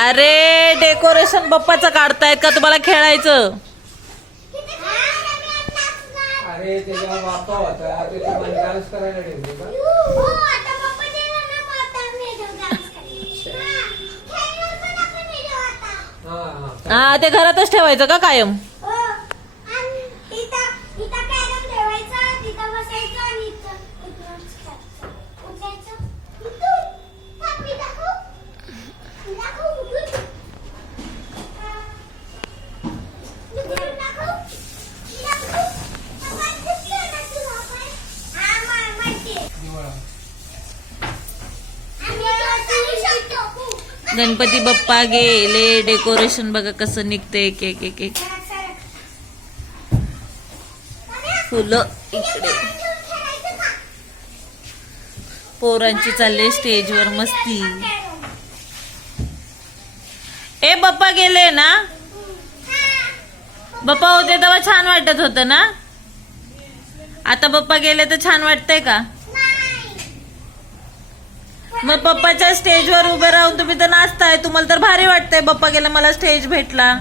अरे डेकोरेशन बाप्पाचं काढतायत का? तुम्हाला खेळायचं. अरे त्याच्यावर बाप्पा होता. ते तुम्हाला डान्स करायला ठेवले का? हा हा हा ते घरातच ठेवायचं का कायम? गणपती बाप्पा गेले डेकोरेशन बघा कसं निघते एक एक एक एक फुलं इकडे पोरांची चालले स्टेजवर मस्ती. ए बाप्पा गेले ना? बाप्पा होते तेव्हा छान वाटत होतं ना? आता बाप्पा गेले तर छान वाटतंय का? मग पप्पाच्या स्टेजवर उभे राहून तुम्ही तर नाचताय. तुम्हाला तर भारी वाटतंय पप्पा गेला मला स्टेज भेटला.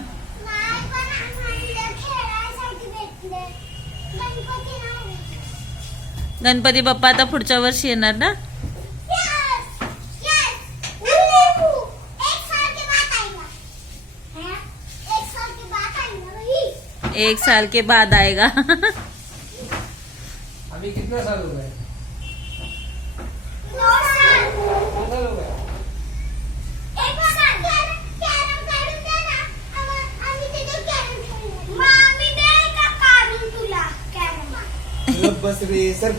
गणपती बाप्पा आता पुढच्या वर्षी येणार ना? एक साल के बाद आएगा। अभी कितना साल हो गए? हैं बस रे सर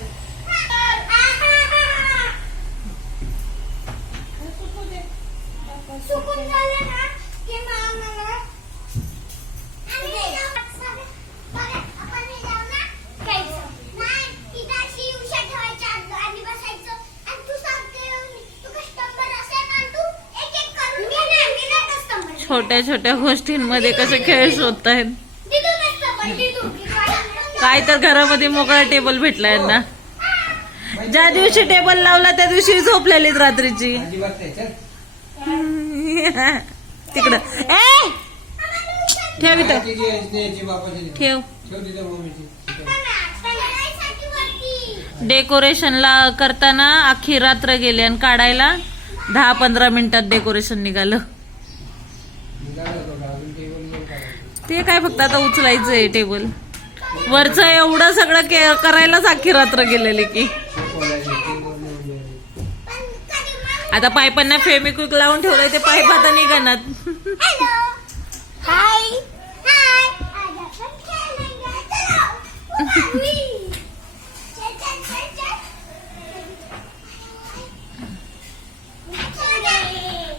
छोट्या छोट्या गोष्टींमध्ये कसे खेळ शोधतायत? आहेत काय तर घरामध्ये मोकळा टेबल भेटला यांना ज्या दिवशी टेबल लावला त्या दिवशी झोपलेलीत रात्रीची. तिकडं. ए! ठेव इथं. ठेव. डेकोरेशनला करताना अख्खी रात्र गेली आणि काढायला दहा पंधरा मिनिटात डेकोरेशन निघालं तो अजून टेबल घेऊन काढायचं. ते काय फक्त आता उचलायचंय टेबल वरचं एवढं सगळं के- करायलाच अख्खी रात्र गेलेली की. आता पायपांना फेमिक्विक लावून ठेवलंय ते पाईप आता निघणार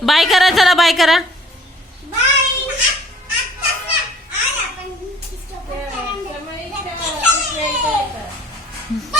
बाय करा चला बाय करा. Yeah.